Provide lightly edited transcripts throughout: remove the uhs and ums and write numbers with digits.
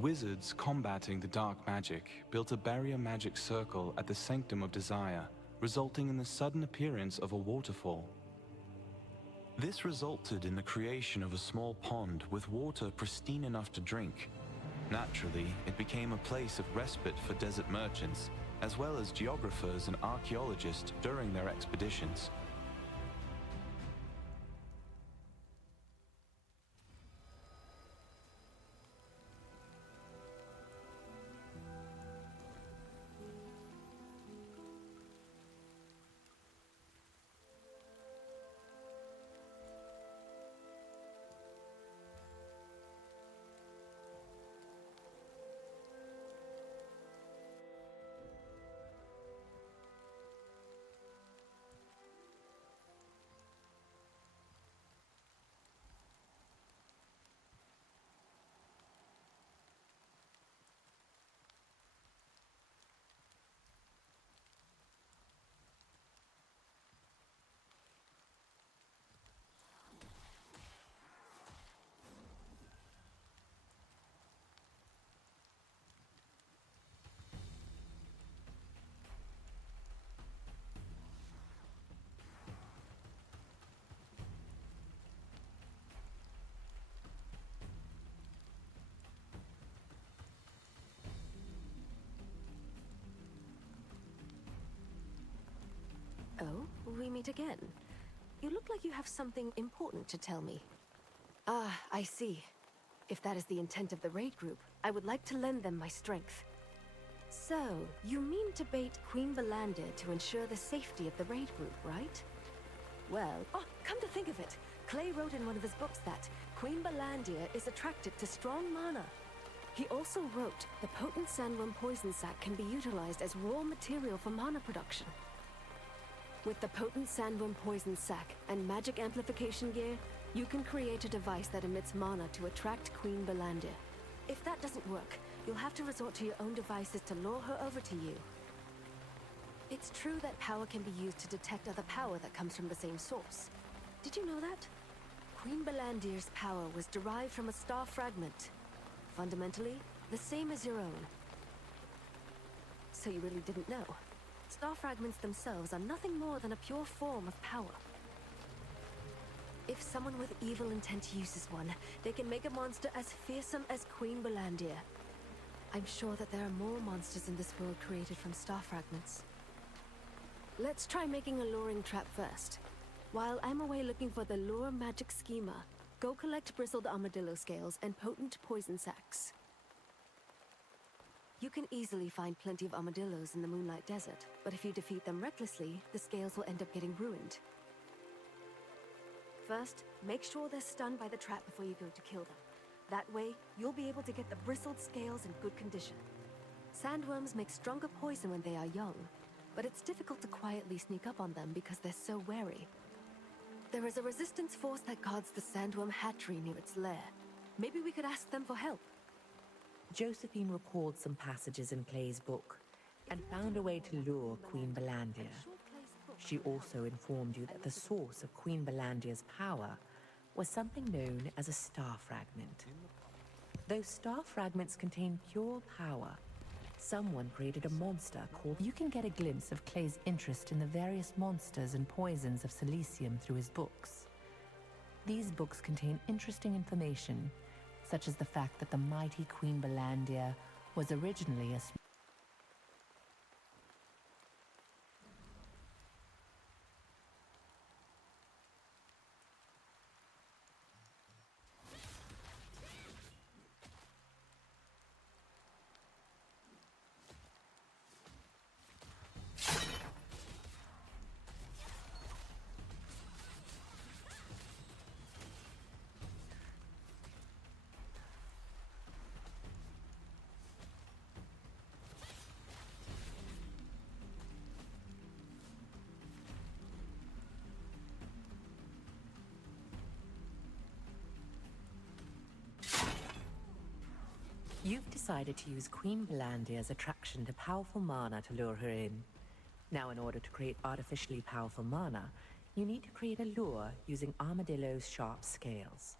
Wizards combating the dark magic built a barrier magic circle at the Sanctum of Desire, resulting in the sudden appearance of a waterfall. This resulted in the creation of a small pond with water pristine enough to drink. Naturally, it became a place of respite for desert merchants, as well as geographers and archaeologists during their expeditions. Oh, we meet again. You look like you have something important to tell me. Ah, I see. If that is the intent of the raid group, I would like to lend them my strength. So, you mean to bait Queen Valandia to ensure the safety of the raid group, right? Well, oh, come to think of it, Clay wrote in one of his books that Queen Valandia is attracted to strong mana. He also wrote the potent sandworm poison sac can be utilized as raw material for mana production. With the potent sandworm poison sac and magic amplification gear, you can create a device that emits mana to attract Queen Valandia. If that doesn't work, you'll have to resort to your own devices to lure her over to you. It's true that power can be used to detect other power that comes from the same source. Did you know that? Queen Valandia's power was derived from a star fragment. Fundamentally, the same as your own. So you really didn't know? Star fragments themselves are nothing more than a pure form of power. If someone with evil intent uses one, they can make a monster as fearsome as Queen Valandia. I'm sure that there are more monsters in this world created from star fragments. Let's try making a luring trap first. While I'm away looking for the lure magic schema, go collect bristled armadillo scales and potent poison sacs. You can easily find plenty of armadillos in the Moonlight Desert, but if you defeat them recklessly, the scales will end up getting ruined. First, make sure they're stunned by the trap before you go to kill them. That way, you'll be able to get the bristled scales in good condition. Sandworms make stronger poison when they are young, but it's difficult to quietly sneak up on them because they're so wary. There is a resistance force that guards the sandworm hatchery near its lair. Maybe we could ask them for help. Josephine recalled some passages in Clay's book and found a way to lure Queen Valandia. She also informed you that the source of Queen Valandia's power was something known as a star fragment. Those star fragments contain pure power. Someone created a monster called... You can get a glimpse of Clay's interest in the various monsters and poisons of Silesium through his books. These books contain interesting information, such as the fact that the mighty Queen Valandia was originally a... You've decided to use Queen Valandia's attraction to powerful mana to lure her in. Now, in order to create artificially powerful mana, you need to create a lure using Armadillo's sharp scales.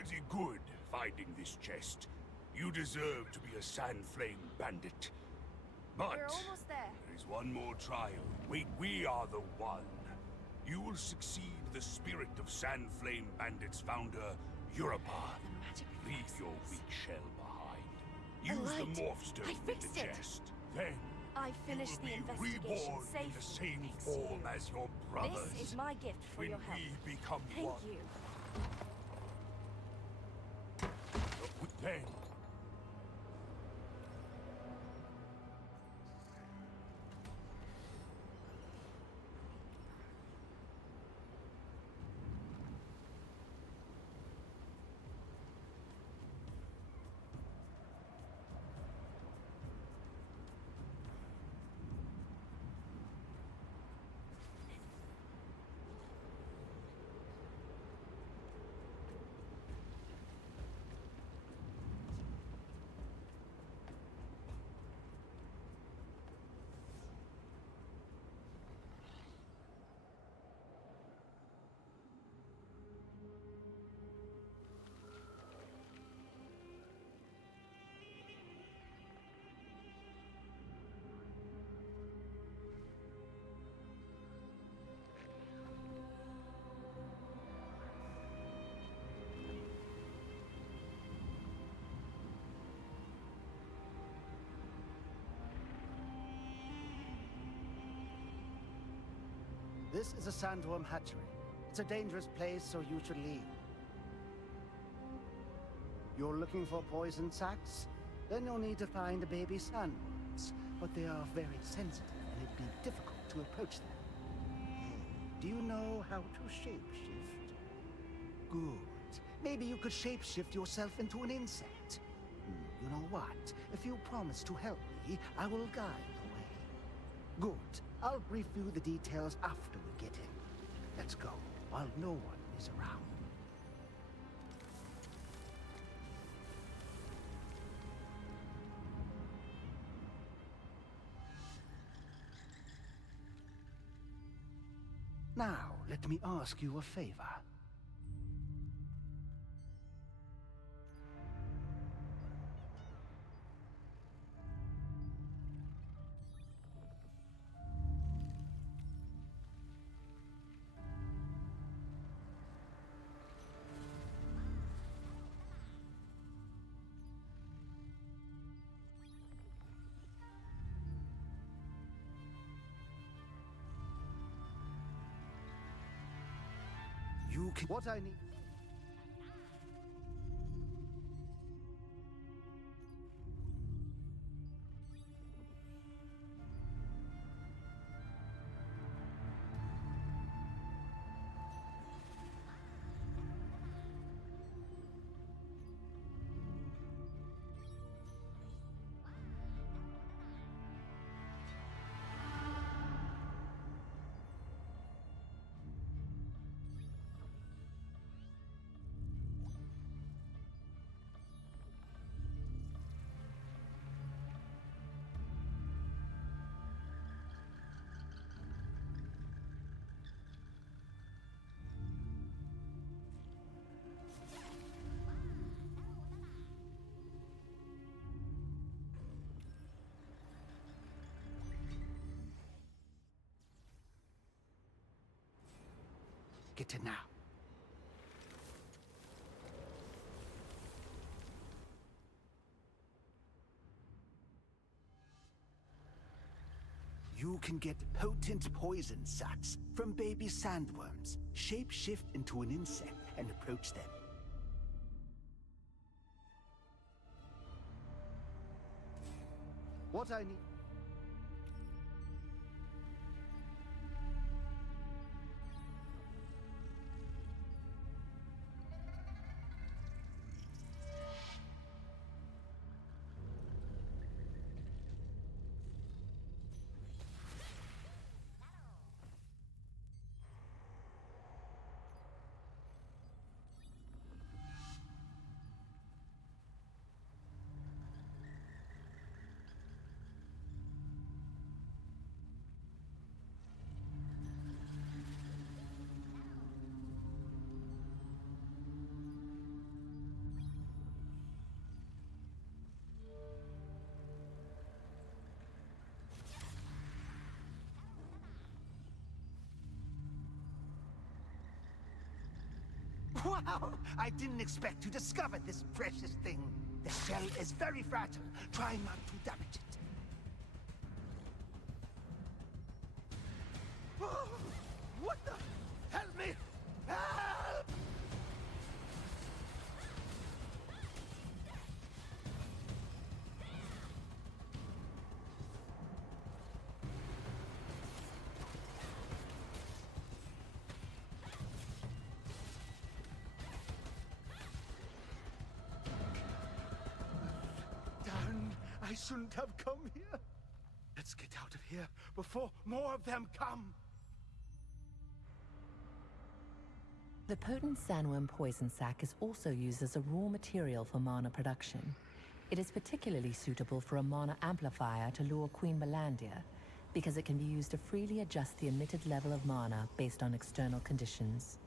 pretty good finding this chest. You deserve to be a Sandflame bandit. But We're almost there. there is one more trial. Wait, we are the one. You will succeed the spirit of Sandflame Bandits founder, Europa. The magic Leave your reflexes. weak shell behind. Use Alright, the morph stone I in fixed the it. chest. Then I you finished will the be investigation reborn safely. in the same thanks form to you. as your brothers. This is my gift for when your help. we become Thank one. you. Then This is a sandworm hatchery. It's a dangerous place, so you should leave. You're looking for poison sacs? Then you'll need to find the baby sandworms. But they are very sensitive, and it'd be difficult to approach them. Do you know how to shapeshift? Good. Maybe you could shapeshift yourself into an insect. You know what? If you promise to help me, I will guide the way. Good. I'll brief you the details after we get in. Let's go, while no one is around. Now, let me ask you a favor. You can... What I need... Get in now. You can get potent poison sacs from baby sandworms. Shape-shift into an insect and approach them. What I need... Wow! I didn't expect to discover this precious thing. The shell is very fragile. Try not to damage it. Oh, what the? Help me! Help! Darn, I shouldn't have come here. Let's get out of here before more of them come. The potent sandworm poison sac is also used as a raw material for mana production. It is particularly suitable for a mana amplifier to lure Queen Belandia, because it can be used to freely adjust the emitted level of mana based on external conditions.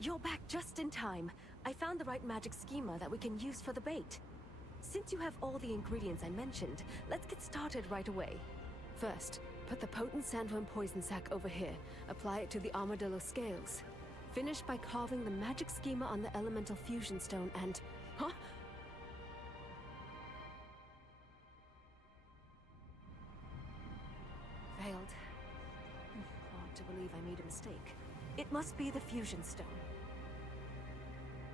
You're back just in time. I found the right magic schema that we can use for the bait. Since you have all the ingredients I mentioned, let's get started right away. First, put the potent sandworm poison sac over here. Apply it to the armadillo scales. Finish by carving the magic schema on the elemental fusion stone and... Huh? Failed. Hard to believe I made a mistake. It must be the fusion stone.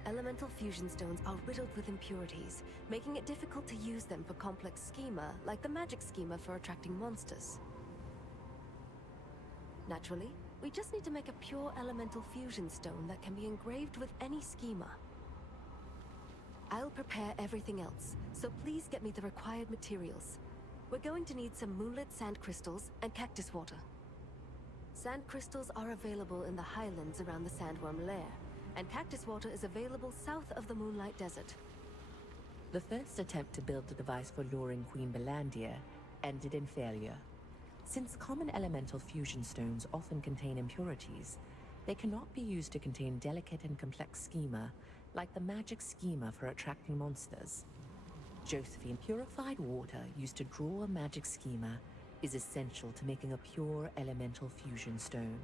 Elemental fusion stones are riddled with impurities, making it difficult to use them for complex schema, like the magic schema for attracting monsters. Naturally, we just need to make a pure elemental fusion stone that can be engraved with any schema. I'll prepare everything else, so please get me the required materials. We're going to need some moonlit sand crystals and cactus water. Sand crystals are available in the highlands around the sandworm lair, and cactus water is available south of the Moonlight Desert. The first attempt to build the device for luring Queen Belandia ended in failure. Since common elemental fusion stones often contain impurities, they cannot be used to contain delicate and complex schema, like the magic schema for attracting monsters. Josephine, purified water used to draw a magic schema is essential to making a pure elemental fusion stone.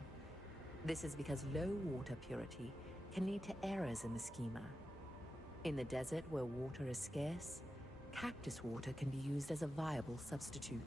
This is because low water purity can lead to errors in the schema. In the desert where water is scarce, cactus water can be used as a viable substitute.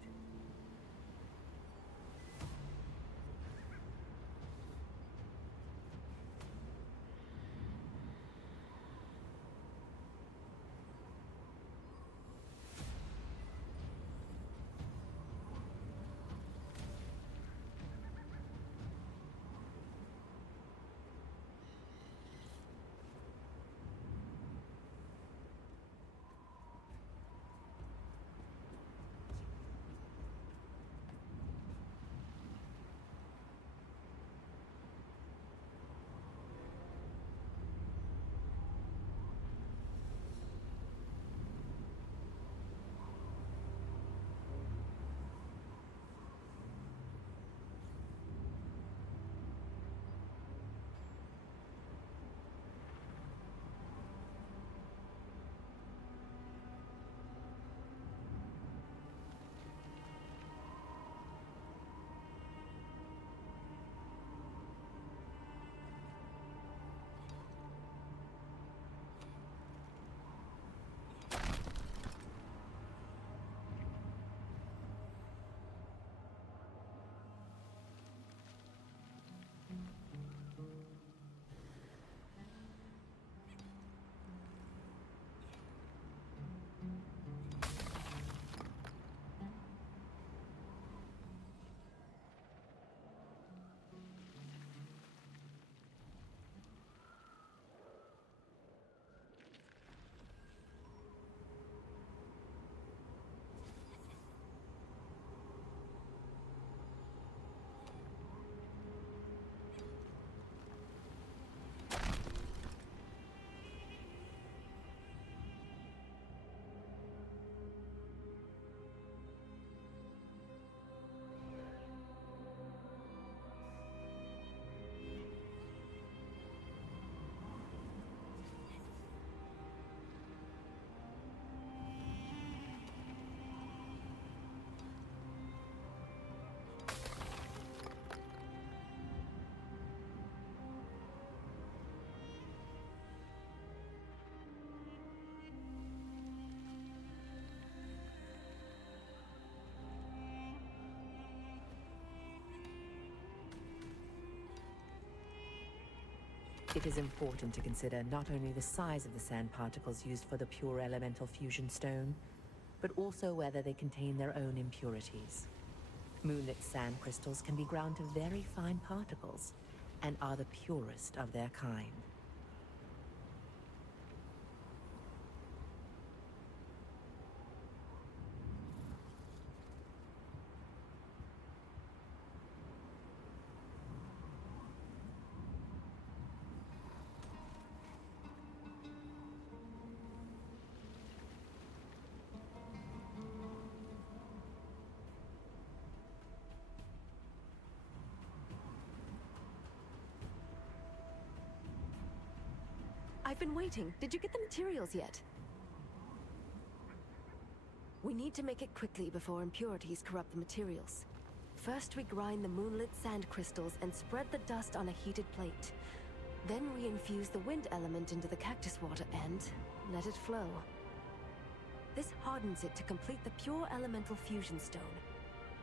It is important to consider not only the size of the sand particles used for the pure elemental fusion stone, but also whether they contain their own impurities. Moonlit sand crystals can be ground to very fine particles and are the purest of their kind. I've been waiting. Did you get the materials yet? We need to make it quickly before impurities corrupt the materials. First, we grind the moonlit sand crystals and spread the dust on a heated plate. Then we infuse the wind element into the cactus water and let it flow. This hardens it to complete the pure elemental fusion stone.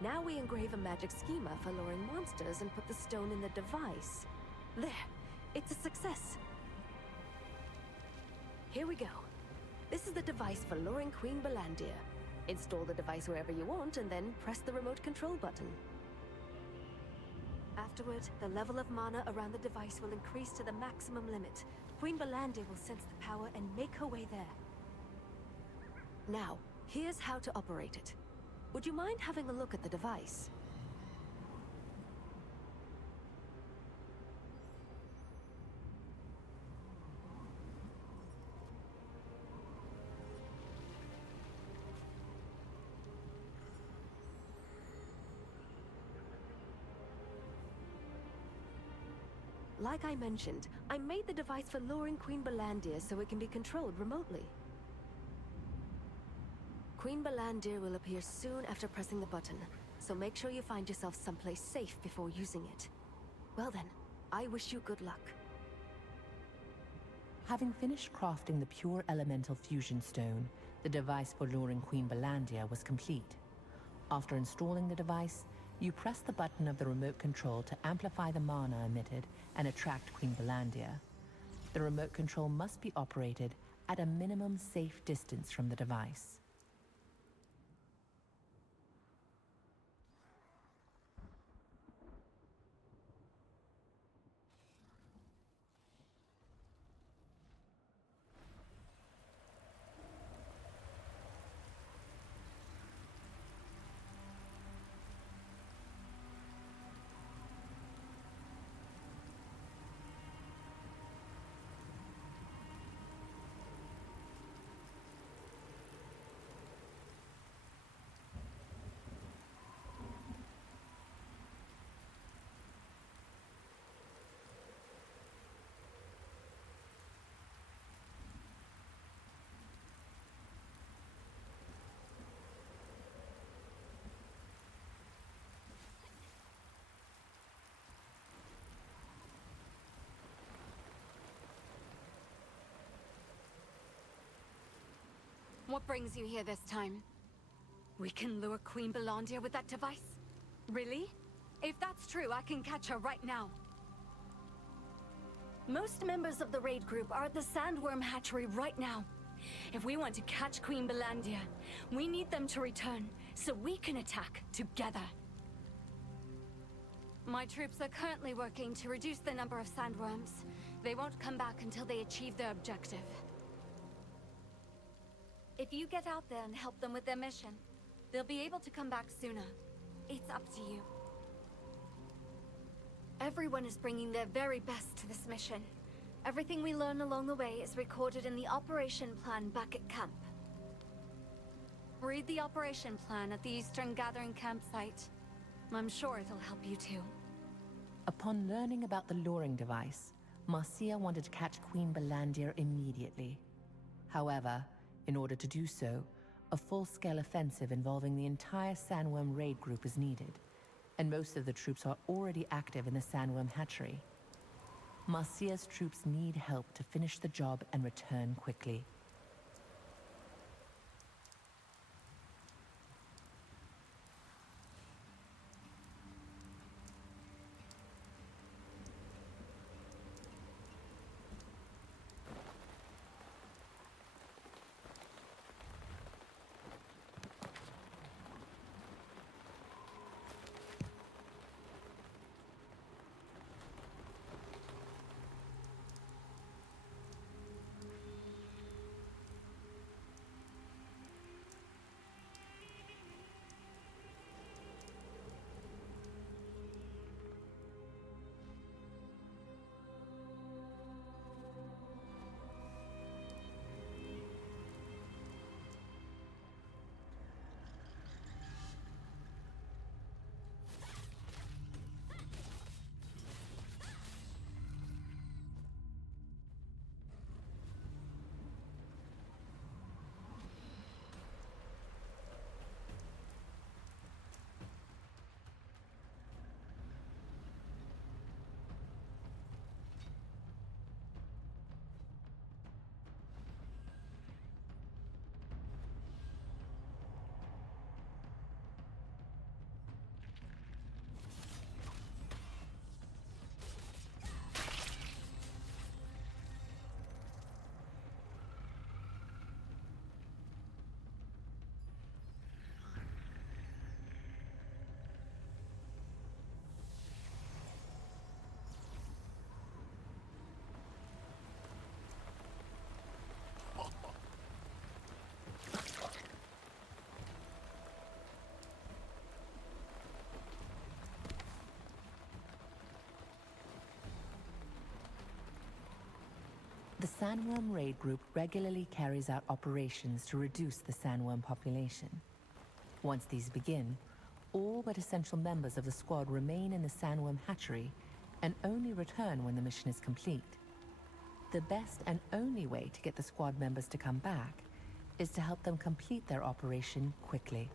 Now we engrave a magic schema for luring monsters and put the stone in the device. There! It's a success! Here we go. This is the device for luring Queen Belandir. Install the device wherever you want and then press the remote control button. Afterward, the level of mana around the device will increase to the maximum limit. Queen Belandir will sense the power and make her way there. Now, here's how to operate it. Would you mind having a look at the device? Like I mentioned, I made the device for luring Queen Belandir so it can be controlled remotely. Queen Belandir will appear soon after pressing the button, so make sure you find yourself someplace safe before using it. Well then, I wish you good luck. Having finished crafting the pure elemental fusion stone, the device for luring Queen Belandir was complete. After installing the device, you press the button of the remote control to amplify the mana emitted and attract Queen Belandir. The remote control must be operated at a minimum safe distance from the device. What brings you here this time? We can lure Queen Belandir with that device? Really? If that's true, I can catch her right now. Most members of the raid group are at the Sandworm hatchery right now. If we want to catch Queen Belandir, we need them to return, so we can attack together. My troops are currently working to reduce the number of sandworms. They won't come back until they achieve their objective. If you get out there and help them with their mission, they'll be able to come back sooner. It's up to you. Everyone is bringing their very best to this mission. Everything we learn along the way is recorded in the operation plan back at camp. Read the operation plan at the Eastern Gathering campsite. I'm sure it'll help you too. Upon learning about the luring device, Marcia wanted to catch Queen Belandir immediately. However, in order to do so, a full-scale offensive involving the entire Sandworm raid group is needed, and most of the troops are already active in the Sandworm hatchery. Marcia's troops need help to finish the job and return quickly. The Sandworm Raid Group regularly carries out operations to reduce the sandworm population. Once these begin, all but essential members of the squad remain in the sandworm hatchery and only return when the mission is complete. The best and only way to get the squad members to come back is to help them complete their operation quickly.